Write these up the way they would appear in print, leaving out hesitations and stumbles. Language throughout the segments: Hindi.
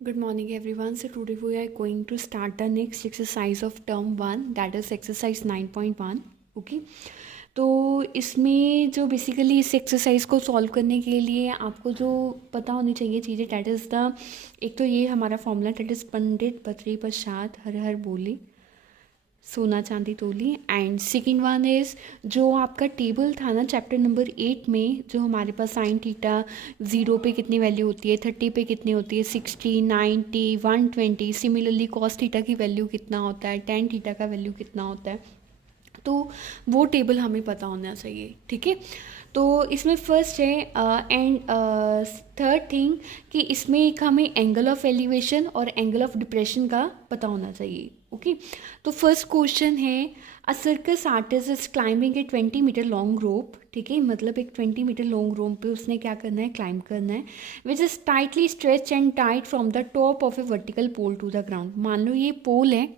Good morning everyone. So today we are going to start the next exercise of term 1, that is exercise 9.1. Okay, तो इसमें जो बेसिकली इस एक्सरसाइज को सॉल्व करने के लिए आपको जो पता होनी चाहिए चीज़ें, डैट इज़ द एक तो ये हमारा फॉर्मूला, डैट इज़ पंडित पत्री प्रसाद हर हर बोली सोना चांदी तोली। एंड सेकेंड वन इज़ जो आपका टेबल था ना चैप्टर नंबर 8 में, जो हमारे पास साइन थीटा 0 पे कितनी वैल्यू होती है, 30 पे कितनी होती है, 60, 90, 120, सिमिलरली कॉस थीटा की वैल्यू कितना होता है, टेन थीटा का वैल्यू कितना होता है, तो वो टेबल हमें पता होना चाहिए। ठीक है, तो इसमें फर्स्ट है एंड थर्ड थिंग कि इसमें एक हमें एंगल ऑफ एलिवेशन और एंगल ऑफ डिप्रेशन का पता होना चाहिए। ओके, तो फर्स्ट क्वेश्चन है a circus artist is climbing a 20 metre long rope. ठीक है, मतलब एक 20 मीटर लॉन्ग रोप पे उसने क्या करना है, क्लाइंब करना है, which is tightly stretch and tight from the top of a vertical pole to the ground. मान लो ये पोल है,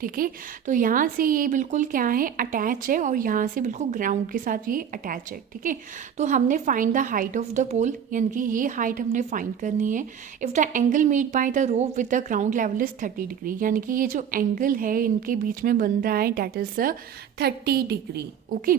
ठीक है, तो यहाँ से ये बिल्कुल क्या है, अटैच है, और यहाँ से बिल्कुल ग्राउंड के साथ ये अटैच है। ठीक है, तो हमने find the height of the pole, यानी कि ये हाइट हमने फाइंड करनी है। If the angle made by the rope with the ground level is 30 degree, यानी कि ये जो एंगल है इनके बीच में बन रहा है, डैट इज़ 30 डिग्री। ओके,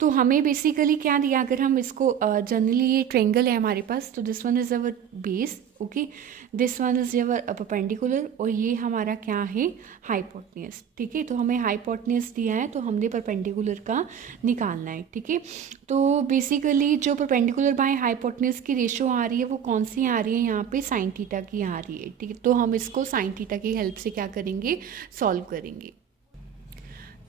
तो हमें बेसिकली क्या दिया, अगर हम इसको जनरली ये ट्रेंगल है हमारे पास, तो this one is our base. Okay, this one is our perpendicular, और ये हमारा क्या है, हाइपोटेन्यूज। ठीक है, तो हमें हाइपोटेन्यूज दिया है, तो हमने परपेंडिकुलर का निकालना है। ठीक है, तो बेसिकली जो परपेंडिकुलर बाय हाइपोटेन्यूज की रेशो आ रही है वो कौन सी आ रही है, यहाँ पे साइन थीटा की आ रही है। ठीक है, तो हम इसको साइन थीटा की हेल्प से क्या करेंगे, सॉल्व करेंगे।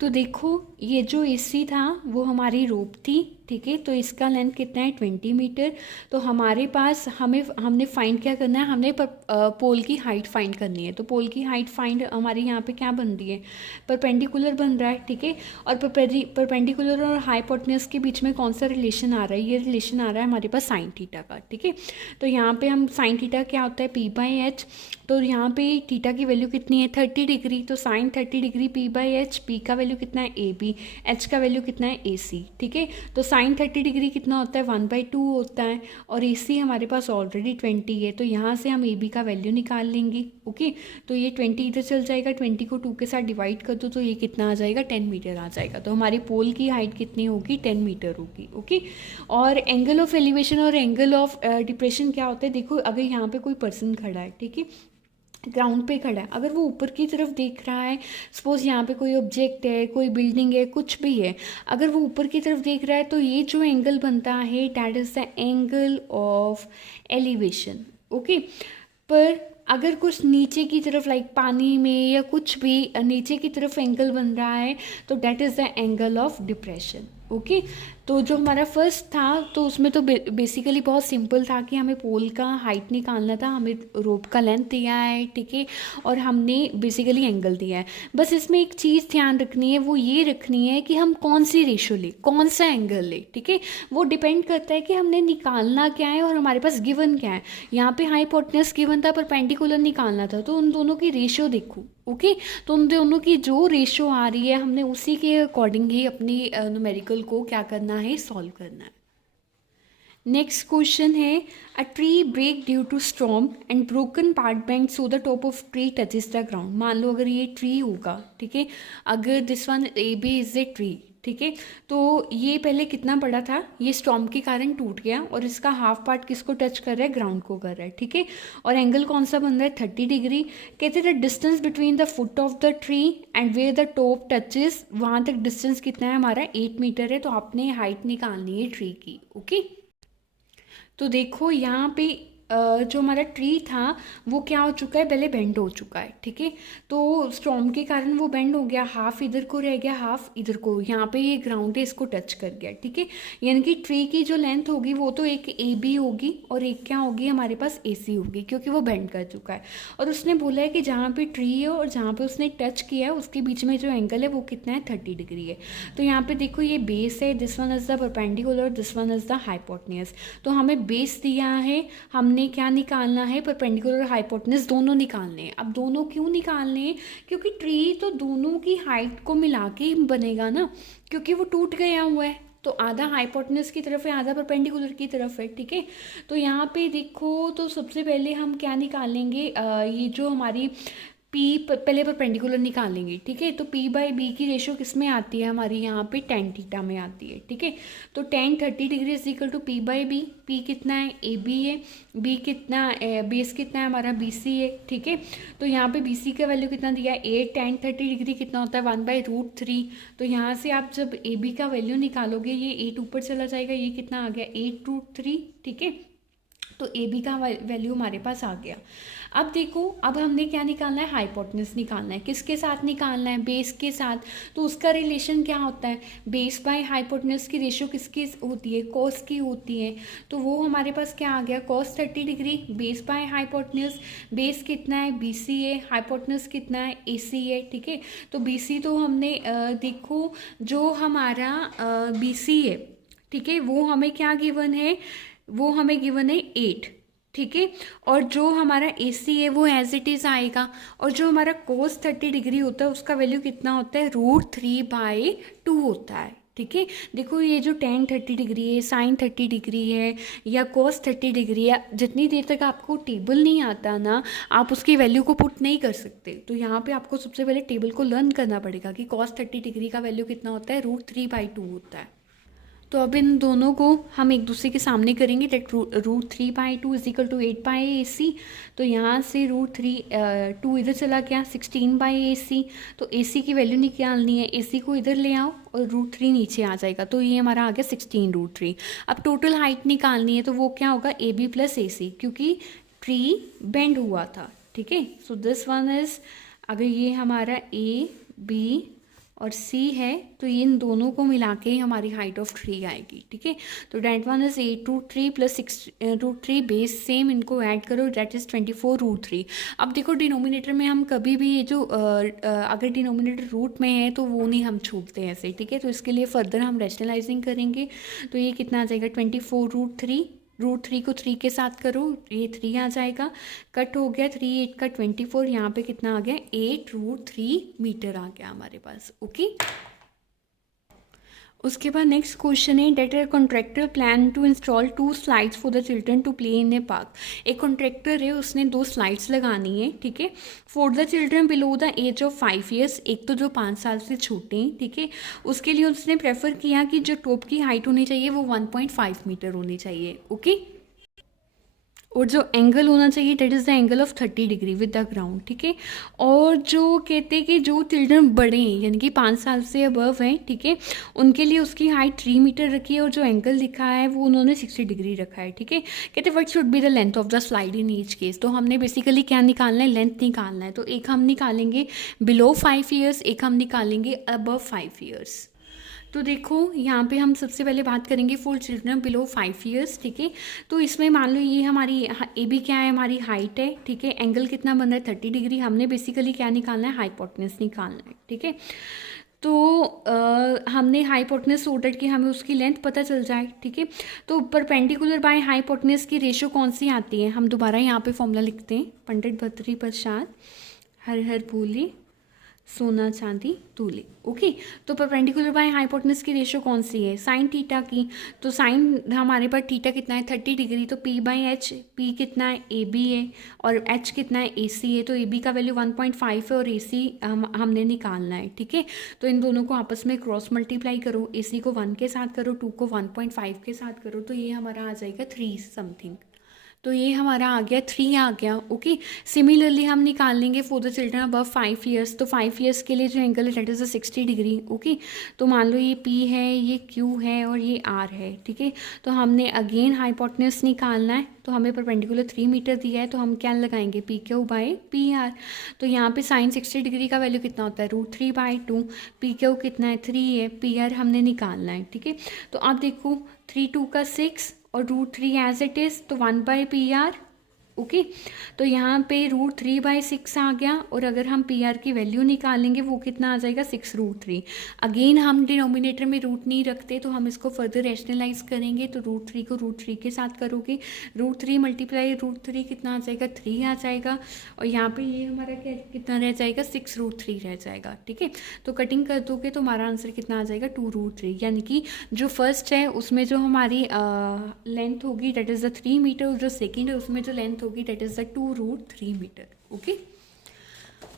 तो देखो ये जो एसी था वो हमारी रोप थी। ठीक है, तो इसका लेंथ कितना है, 20 मीटर। तो हमारे पास हमने फाइंड क्या करना है, हमने पोल की हाइट फाइंड करनी है। तो पोल की हाइट फाइंड हमारी यहाँ पे क्या बन रही है, परपेंडिकुलर बन रहा है। ठीक है, और परपेंडिकुलर और हाइपोटेन्यूज के बीच में कौन सा रिलेशन आ रहा है, ये रिलेशन आ रहा है हमारे पास साइन थीटा का। ठीक है, तो यहाँ पे हम साइन थीटा क्या होता है, पी बाई एच। तो यहाँ पे थीटा की वैल्यू कितनी है, 30 डिग्री, तो sine 30 degree P by H, P का वैल्यू कितना है ए बी, एच का वैल्यू कितना है ए सी। ठीक है, तो साइन 30 डिग्री कितना होता है, 1/2 होता है, और ए सी हमारे पास ऑलरेडी 20 है, तो यहाँ से हम ए बी का वैल्यू निकाल लेंगे। ओके, तो ये 20 इधर चल जाएगा, 20 को 2 के साथ डिवाइड कर दो तो ये कितना आ जाएगा, 10 मीटर आ जाएगा। तो हमारी पोल की हाइट कितनी होगी, 10 मीटर होगी। ओके, और एंगल ऑफ एलिवेशन और एंगल ऑफ डिप्रेशन क्या होता है, देखो अगर यहाँ पे कोई पर्सन खड़ा है, ठीक है, ग्राउंड पे खड़ा है, अगर वो ऊपर की तरफ देख रहा है, सपोज यहाँ पे कोई ऑब्जेक्ट है, कोई बिल्डिंग है, कुछ भी है, अगर वो ऊपर की तरफ देख रहा है, तो ये जो एंगल बनता है that is the angle of elevation. Okay, पर अगर कुछ नीचे की तरफ लाइक पानी में या कुछ भी नीचे की तरफ एंगल बन रहा है, तो that is the angle of depression. Okay, तो जो हमारा फर्स्ट था तो उसमें तो बेसिकली बहुत सिंपल था कि हमें पोल का हाइट निकालना था, हमें रोप का लेंथ दिया है, ठीक है, और हमने बेसिकली एंगल दिया है। बस इसमें एक चीज़ ध्यान रखनी है, वो ये रखनी है कि हम कौन सी रेशो ले, कौन सा एंगल ले। ठीक है, वो डिपेंड करता है कि हमने निकालना क्या है और हमारे पास गिवन क्या है। यहाँ पे हाइपोटेन्यूज गिवन था, परपेंडिकुलर निकालना था, तो उन दोनों की रेशो देखो। ओके, तो उन दोनों की जो रेशो आ रही है हमने उसी के अकॉर्डिंग ही अपनी न्यूमेरिकल को क्या करना है, सॉल्व करना है। नेक्स्ट क्वेश्चन है a tree break due to storm and broken part bend so the top of tree touches the ground. मान लो अगर ये ट्री होगा, ठीक है, अगर this one A B is a tree, ठीक है, तो ये पहले कितना बड़ा था, ये स्टॉर्म के कारण टूट गया, और इसका हाफ पार्ट किसको टच कर रहा है, ग्राउंड को कर रहा है। ठीक है, और एंगल कौन सा बन रहा है, 30 डिग्री। कहते हैं the distance between the foot of the tree and where the top touches, वहाँ तक डिस्टेंस कितना है हमारा, 8 मीटर है। तो आपने हाइट निकालनी है ट्री की। ओके, तो देखो यहाँ पे जो हमारा ट्री था वो क्या हो चुका है, पहले बेंड हो चुका है। ठीक है, तो स्टॉर्म के कारण वो बेंड हो गया, हाफ इधर को रह गया, हाफ इधर को, यहाँ पे ये ग्राउंड है, इसको टच कर गया। ठीक है, यानी कि ट्री की जो लेंथ होगी वो तो एक ए बी होगी और एक क्या होगी हमारे पास ए सी होगी, क्योंकि वो बेंड कर चुका है। और उसने बोला है कि जहाँ पे ट्री है और जहाँ पे उसने टच किया है उसके बीच में जो एंगल है वो कितना है, 30 डिग्री है। तो यहाँ पे देखो ये बेस है, this one is the perpendicular, this one is the hypotenuse. तो हमें बेस दिया है, हमने क्या निकालना है, परपेंडिकुलर और हाइपोटेन्यूज दोनों निकालने हैं। अब दोनों क्यों निकालने हैं, क्योंकि ट्री तो दोनों की हाइट को मिला के ही बनेगा ना, क्योंकि वो टूट गया हुआ है, तो आधा हाइपोटेनस की तरफ है, आधा परपेंडिकुलर की तरफ है, ठीक है। तो यहाँ पे देखो, तो सबसे पहले हम क्या निकालेंगे, ये जो हमारी पहले परपेंडिकुलर निकालेंगे, ठीक है। तो पी बाई बी की रेशो किस में आती है हमारी, यहाँ पे टेन थीटा में आती है, ठीक है। तो tan 30 degree is equal to P by B. P कितना है, ए बी है, बी कितना, बेस कितना है हमारा, बी सी है, ठीक है। तो यहाँ पे बी सी का वैल्यू कितना दिया है, 8 टेन 30 डिग्री कितना होता है, 1/√3। तो यहाँ से आप जब ए बी का वैल्यू निकालोगे, ये 8 ऊपर चला जाएगा, ये कितना आ गया, 8√3, ठीक है। तो ए बी का वैल्यू हमारे पास आ गया। अब देखो, अब हमने क्या निकालना है, हाइपोटेनस निकालना है। किसके साथ निकालना है, बेस के साथ। तो उसका रिलेशन क्या होता है, बेस बाय हाइपोटेनस की रेशियो किसकी होती है, कॉस की होती है। तो वो हमारे पास क्या आ गया, cos 30 degree base by hypotenuse. Base कितना है, बी सी है, हाइपोटेनस कितना है, ए सी है, ठीक है। तो बी सी तो हमने देखो, जो हमारा बी सी है, ठीक है, वो हमें क्या गिवन है, वो हमें गिवन है 8, ठीक है। और जो हमारा ए सी है वो एज इट इज़ आएगा। और जो हमारा कोस 30 डिग्री होता है उसका वैल्यू कितना होता है, √3/2 होता है, ठीक है। देखो, ये जो टेन 30 डिग्री है, साइन 30 डिग्री है, या कोस 30 डिग्री है, जितनी देर तक आपको टेबल नहीं आता ना, आप उसकी वैल्यू को पुट नहीं कर सकते। तो यहाँ पे आपको सबसे पहले टेबल को लर्न करना पड़ेगा कि कोस 30 डिग्री का वैल्यू कितना होता है, √3/2 होता है। तो अब इन दोनों को हम एक दूसरे के सामने करेंगे, that √3/2 is equal to 8/AC। तो यहाँ से √2 इधर चला गया, 16/AC। तो AC की वैल्यू निकालनी है, AC को इधर ले आओ और √3 नीचे आ जाएगा, तो ये हमारा आ गया 16√3। अब टोटल हाइट निकालनी है, तो वो क्या होगा, AB + AC, क्योंकि ट्री बेंड हुआ था, ठीक है। सो दिस वन इज, अगर ये हमारा A, B और C है, तो ये इन दोनों को मिला के ही हमारी हाइट ऑफ ट्री आएगी, ठीक है। तो that one is 8√3 + 6√3 base, same इनको ऐड करो, डेट इज़ 24√3। अब देखो, डिनोमिनेटर में हम कभी भी ये जो अगर डिनोमिनेटर रूट में है तो वो नहीं हम छूटते हैं ऐसे, ठीक है। तो इसके लिए फर्दर हम रैशनलाइजिंग करेंगे, तो ये कितना आ जाएगा, 24√3। √3 को 3 के साथ करो, ये 3 आ जाएगा, कट हो गया, 3 8 का 24, यहाँ पे कितना आ गया, 8√3 मीटर आ गया हमारे पास, ओके। उसके बाद नेक्स्ट क्वेश्चन है, that a contractor plan to install 2 slides for the children to play in a park. एक कॉन्ट्रैक्टर है, उसने 2 स्लाइड्स लगानी है, ठीक है, for the children below the age of 5 years. एक तो जो 5 साल से छोटे हैं, ठीक है, उसके लिए उसने प्रेफर किया कि जो टॉप की हाइट होनी चाहिए वो 1.5 मीटर होनी चाहिए, ओके। और जो एंगल होना चाहिए, date is the angle of 30 degree with the ground, ठीक है। और जो कहते हैं कि जो चिल्ड्रन बड़े हैं, यानी कि 5 साल से अबव हैं, ठीक है, उनके लिए उसकी हाइट 3 मीटर रखी है, और जो एंगल लिखा है वो उन्होंने 60 डिग्री रखा है, ठीक है। कहते हैं what should be the length of the slide in each case. तो हमने बेसिकली क्या निकालना है, लेंथ निकालना है। तो एक हम निकालेंगे बिलो 5 ईयर्स, एक हम निकालेंगे अबव 5 ईयर्स। तो देखो, यहाँ पे हम सबसे पहले बात करेंगे फॉर चिल्ड्रन बिलो 5 ईयर्स, ठीक है। तो इसमें मान लो ये हमारी ए बी क्या है, हमारी हाइट है, ठीक है। एंगल कितना बन रहा है, 30 डिग्री। हमने बेसिकली क्या निकालना है, हाइपोटेनस निकालना है, ठीक है। तो हमने हाइपोटेनस ऑर्डर की, हमें उसकी लेंथ पता चल जाए, ठीक है। तो परपेंडिकुलर बाय हाइपोटेनस की रेशियो कौन सी आती है, हम दोबारा यहाँ पे फॉर्मूला लिखते हैं, पंडित भर्तृहरि प्रसाद हर हर भूले सोना चांदी तूले, ओके। तो परपेंडिकुलर बाय हाइपोटेनस की रेशियो कौन सी है, साइन थीटा की। तो साइन हमारे पास थीटा कितना है, 30 डिग्री। तो P/H, P कितना है, AB है, और H कितना है, AC है। तो AB का वैल्यू 1.5 है और AC हमने निकालना है, ठीक है। तो इन दोनों को आपस में क्रॉस मल्टीप्लाई करो, AC को 1 के साथ करो, 2 को 1.5 के साथ करो, तो ये हमारा आ जाएगा 3 समथिंग। तो ये हमारा आ गया 3 आ गया, ओके। सिमिलरली हम निकाल लेंगे for the children above 5 years. तो 5 ईयर्स के लिए जो एंगल है दैट इज़ 60 डिग्री, ओके। तो मान लो ये P है, ये Q है और ये R है, ठीक है। तो हमने अगेन हाइपोटेनस निकालना है, तो हमें परपेंडिकुलर 3 मीटर दिया है, तो हम क्या लगाएंगे, PQ/PR। तो यहाँ पे साइन 60 डिग्री का वैल्यू कितना होता है, √3/2। PQ कितना है, 3 है, PR हमने निकालना है, ठीक है। तो अब देखो, 3 2 का 6 और √3 एज इट इज़, तो 1/PR ओके। तो यहाँ पे √3/6 आ गया, और अगर हम पी आर की वैल्यू निकालेंगे वो कितना आ जाएगा, 6√3। अगेन हम डिनोमिनेटर में रूट नहीं रखते, तो हम इसको फर्दर रैशनलाइज करेंगे, तो √3 को √3 के साथ करोगे, √3 × √3 कितना आ जाएगा, 3 आ जाएगा, और यहाँ पे ये हमारा क्या कितना रह जाएगा, 6√3 रह जाएगा। ठीक है, तो कटिंग कर दोगे तो हमारा आंसर कितना आ जाएगा, 2√3। यानी कि जो फर्स्ट है उसमें जो हमारी लेंथ होगी डेट इज़ द 3 मीटर, और जो सेकेंड है उसमें जो लेंथ होगी that is the 2√3 metre. Okay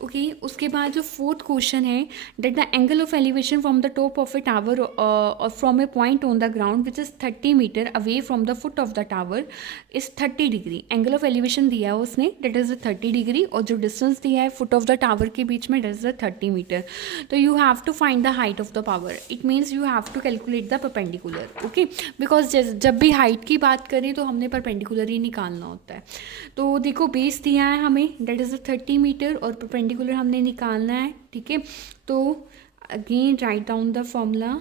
okay. उसके बाद जो फोर्थ क्वेश्चन है, that the angle of elevation from the top of a tower और from a point on the ground which is 30 metre away from the foot of the tower is 30 degree. Angle of elevation दिया है उसने, डेट इज़ द 30 डिग्री, और जो डिस्टेंस दिया है फुट ऑफ द टावर के बीच में, डेट इज़ द 30 मीटर। तो you have to find the height of the power, it means you have to calculate the perpendicular. Okay, because जब भी हाइट की बात करें तो हमने परपेंडिकुलर ही निकालना होता है। तो देखो बेस दिया है हमें, डेट इज़ द 30 मीटर, और परपेंडिकुलर हमने निकालना है। ठीक है, तो again write down the formula.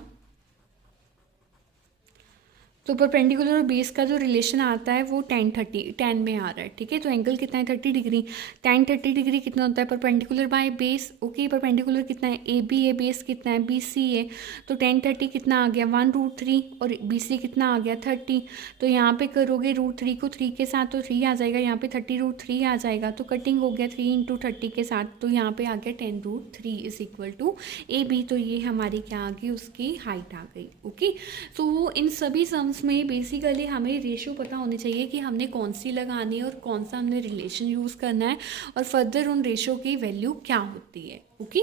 तो परपेंडिकुलर और बेस का जो रिलेशन आता है वो 10 में आ रहा है। ठीक है, तो एंगल कितना है, 30 डिग्री। tan 30 डिग्री कितना होता है, perpendicular by base. Okay, perpendicular कितना है, ए बी है, बेस कितना है, बी सी है। तो tan 30 कितना आ गया, 1√3, और बी सी कितना आ गया, 30। तो यहाँ पे करोगे √3 को 3 के साथ तो 3 आ जाएगा, यहाँ पे 30√3 आ जाएगा, तो कटिंग हो गया 3 × 30 के साथ, तो यहाँ पे आ गया 10√3 is equal to A B. तो ये हमारी क्या आ गई, उसकी हाइट आ गई। ओके, तो इन सभी सम्स में बेसिकली हमें रेशो पता होनी चाहिए कि हमने कौन सी लगानी है और कौन सा हमने रिलेशन यूज़ करना है, और फर्दर उन रेशो की वैल्यू क्या होती है। ओके।